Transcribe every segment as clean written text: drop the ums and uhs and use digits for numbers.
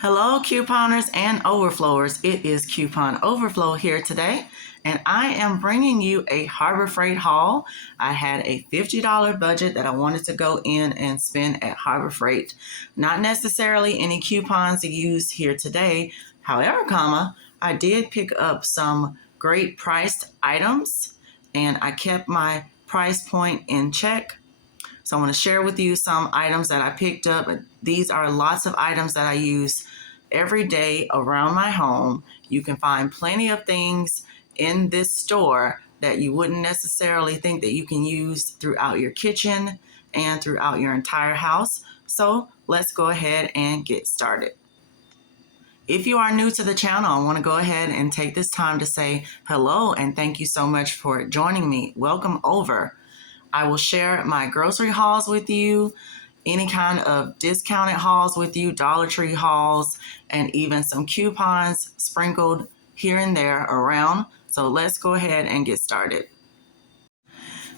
Hello, couponers and overflowers. It is Coupon Overflow here today, and I am bringing you a Harbor Freight haul. I had a $50 budget that I wanted to go in and spend at Harbor Freight. Not necessarily any coupons to use here today. However, I did pick up some great priced items, and I kept my price point in check. So I want to share with you some items that I picked up. These are lots of items that I use every day around my home. You can find plenty of things in this store that you wouldn't necessarily think that you can use throughout your kitchen and throughout your entire house. So let's go ahead and get started. If you are new to the channel, I want to go ahead and take this time to say hello and thank you so much for joining me. Welcome over. I will share my grocery hauls with you, any kind of discounted hauls with you, Dollar Tree hauls, and even some coupons sprinkled here and there around. So let's go ahead and get started.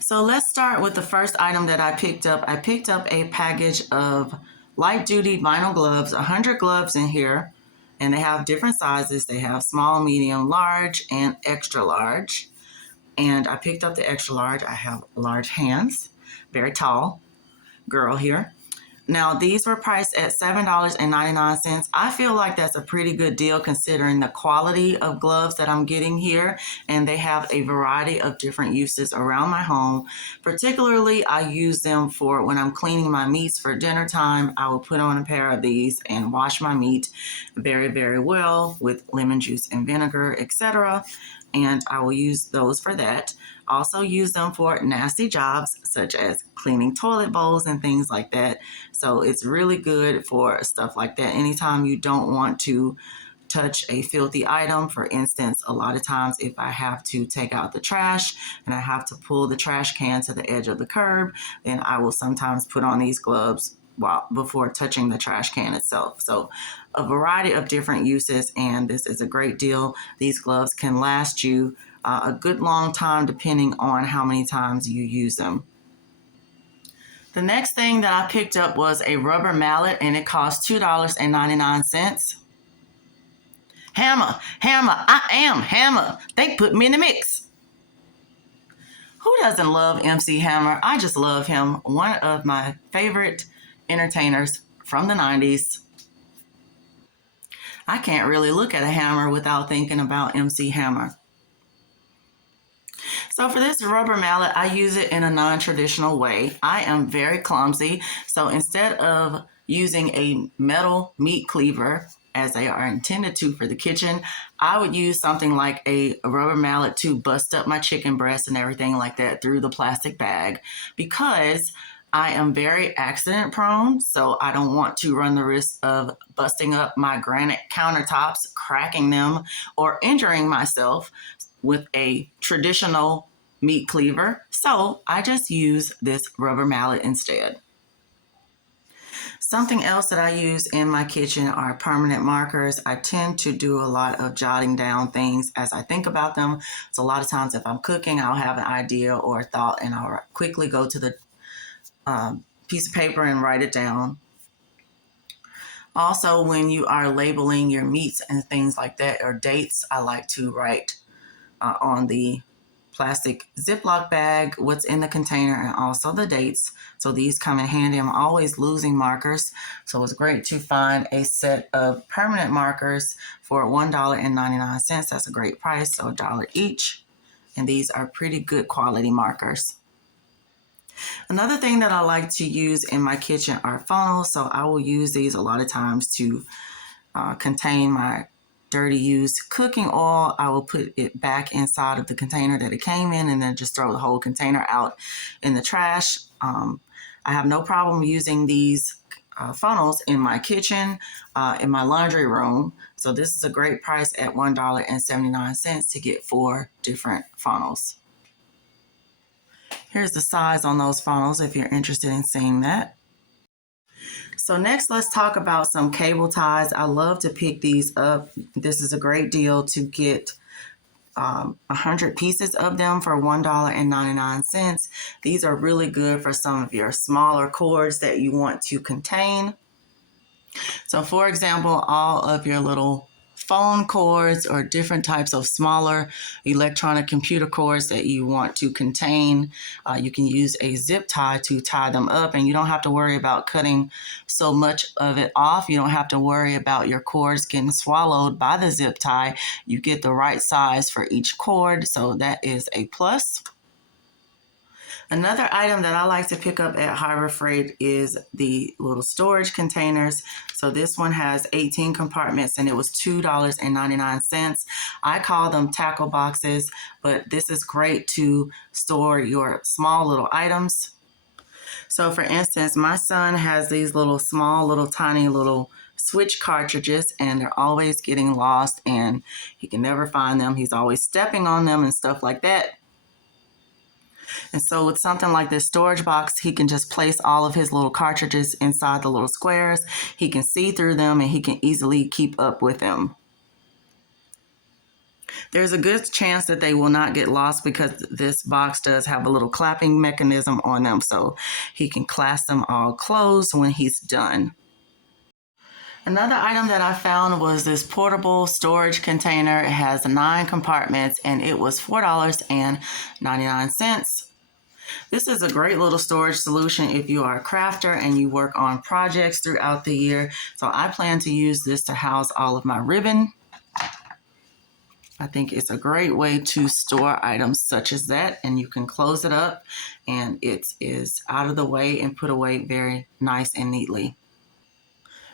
So let's start with the first item that I picked up. I picked up a package of light-duty vinyl gloves, 100 gloves in here, and they have different sizes. They have small, medium, large, and extra large. And I picked up the extra large. I have large hands, very tall girl here. Now, these were priced at $7.99. I feel like that's a pretty good deal considering the quality of gloves that I'm getting here. And they have a variety of different uses around my home. Particularly, I use them for when I'm cleaning my meats for dinner time. I will put on a pair of these and wash my meat very, very well with lemon juice and vinegar, etc. And I will use those for that. Also use them for nasty jobs such as cleaning toilet bowls and things like that. So it's really good for stuff like that. Anytime you don't want to touch a filthy item, for instance, a lot of times if I have to take out the trash and I have to pull the trash can to the edge of the curb, then I will sometimes put on these gloves before touching the trash can itself. So a variety of different uses, and this is a great deal. These gloves can last you a good long time depending on how many times you use them. The next thing that I picked up was a rubber mallet, and it cost $2.99. Hammer, I am Hammer. They put me in the mix. Who doesn't love MC Hammer? I just love him. One of my favorite entertainers from the 90s. I can't really look at a hammer without thinking about MC Hammer. So for this rubber mallet, I use it in a non-traditional way. I am very clumsy. So instead of using a metal meat cleaver, as they are intended to for the kitchen, I would use something like a rubber mallet to bust up my chicken breast and everything like that through the plastic bag, because I am very accident prone, so I don't want to run the risk of busting up my granite countertops, cracking them, or injuring myself with a traditional meat cleaver. So I just use this rubber mallet instead. Something else that I use in my kitchen are permanent markers. I tend to do a lot of jotting down things as I think about them. So a lot of times if I'm cooking, I'll have an idea or a thought and I'll quickly go to the piece of paper and write it down. Also, when you are labeling your meats and things like that or dates, I like to write on the plastic Ziploc bag what's in the container and also the dates. So these come in handy. I'm always losing markers, so it's great to find a set of permanent markers for $1.99. That's a great price, so $1 each, and these are pretty good quality markers. Another thing that I like to use in my kitchen are funnels. So I will use these a lot of times to contain my dirty used cooking oil. I will put it back inside of the container that it came in and then just throw the whole container out in the trash. I have no problem using these funnels in my kitchen, in my laundry room. So this is a great price at $1.79 to get 4 different funnels. Here's the size on those funnels if you're interested in seeing that. So next, let's talk about some cable ties. I love to pick these up. This is a great deal to get 100 pieces of them for $1.99. These are really good for some of your smaller cords that you want to contain. So for example, all of your little phone cords or different types of smaller electronic computer cords that you want to contain, you can use a zip tie to tie them up, and you don't have to worry about cutting so much of it off. You don't have to worry about your cords getting swallowed by the zip tie. You get the right size for each cord, so that is a plus. Another item that I like to pick up at Harbor Freight is the little storage containers. So this one has 18 compartments and it was $2.99. I call them tackle boxes, but this is great to store your small little items. So for instance, my son has these little small, little tiny little switch cartridges, and they're always getting lost and he can never find them. He's always stepping on them and stuff like that. And so with something like this storage box, he can just place all of his little cartridges inside the little squares. He can see through them and he can easily keep up with them. There's a good chance that they will not get lost because this box does have a little clapping mechanism on them, so he can clasp them all closed when he's done. Another item that I found was this portable storage container. It has 9 compartments and it was $4.99. This is a great little storage solution if you are a crafter and you work on projects throughout the year. So I plan to use this to house all of my ribbon. I think it's a great way to store items such as that, and you can close it up and it is out of the way and put away very nice and neatly.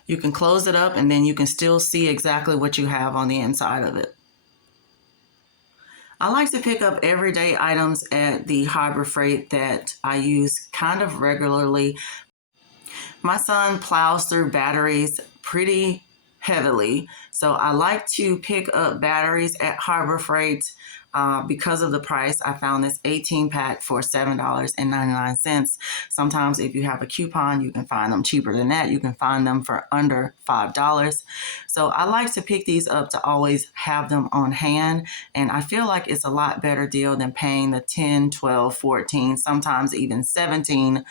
You can close it up and then you can still see exactly what you have on the inside of it. I like to pick up everyday items at the Harbor Freight that I use kind of regularly. My son plows through batteries pretty heavily, so I like to pick up batteries at Harbor Freight. Because of the price, I found this 18 pack for $7.99. Sometimes if you have a coupon, you can find them cheaper than that. You can find them for under $5. So I like to pick these up to always have them on hand. And I feel like it's a lot better deal than paying the $10, $12, $14, sometimes even $17,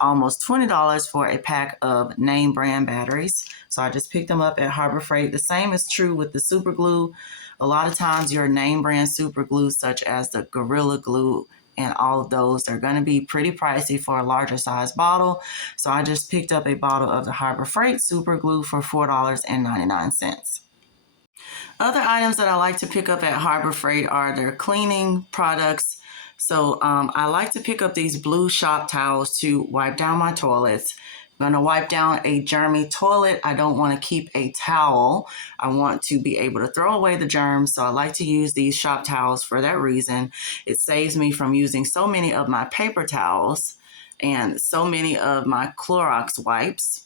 almost $20 for a pack of name brand batteries. So I just picked them up at Harbor Freight. The same is true with the super glue. A lot of times your name brand super glue, such as the Gorilla Glue and all of those, they're going to be pretty pricey for a larger size bottle. So I just picked up a bottle of the Harbor Freight super glue for $4.99. Other items that I like to pick up at Harbor Freight are their cleaning products. So I like to pick up these blue shop towels to wipe down my toilets. I'm going to wipe down a germy toilet. I don't want to keep a towel. I want to be able to throw away the germs, so I like to use these shop towels for that reason. It saves me from using so many of my paper towels and so many of my Clorox wipes.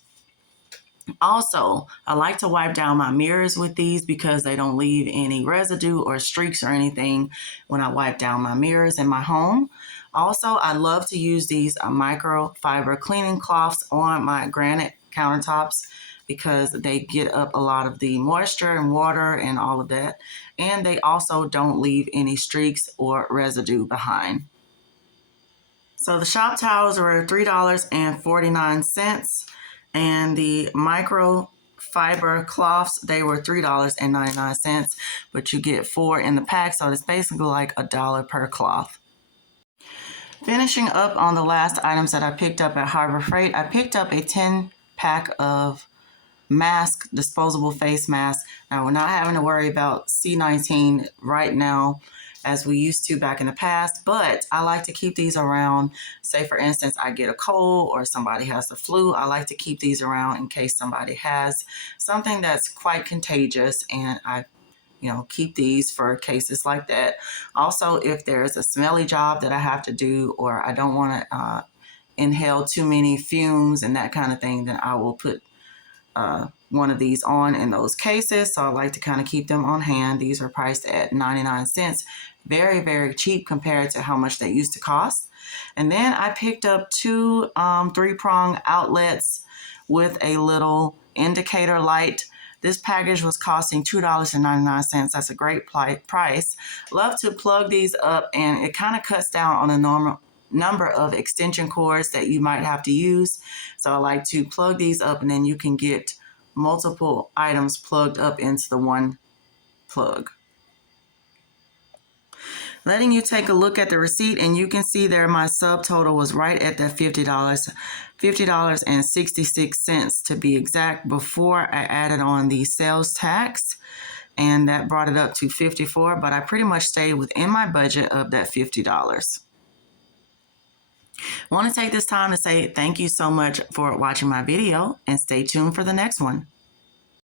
Also, I like to wipe down my mirrors with these because they don't leave any residue or streaks or anything when I wipe down my mirrors in my home. Also, I love to use these microfiber cleaning cloths on my granite countertops because they get up a lot of the moisture and water and all of that. And they also don't leave any streaks or residue behind. So the shop towels were $3.49, and the microfiber cloths, they were $3.99, but you get 4 in the pack, so it's basically like $1 per cloth. Finishing up on the last items that I picked up at Harbor Freight, I picked up a 10 pack of disposable face masks. Now we're not having to worry about C-19 right now as we used to back in the past, but I like to keep these around. Say for instance, I get a cold or somebody has the flu, I like to keep these around in case somebody has something that's quite contagious, and I keep these for cases like that. Also, if there's a smelly job that I have to do or I don't want to inhale too many fumes and that kind of thing, then I will put one of these on in those cases. So I like to kind of keep them on hand. These are priced at 99 cents. Very, very cheap compared to how much they used to cost. And then I picked up 2 3-prong outlets with a little indicator light. This package was costing $2.99. That's a great price. Love to plug these up, and it kind of cuts down on the number of extension cords that you might have to use. So I like to plug these up, and then you can get multiple items plugged up into the one plug. Letting you take a look at the receipt, and you can see there my subtotal was right at that $50.66 to be exact, before I added on the sales tax, and that brought it up to $54, but I pretty much stayed within my budget of that $50. I want to take this time to say thank you so much for watching my video, and stay tuned for the next one.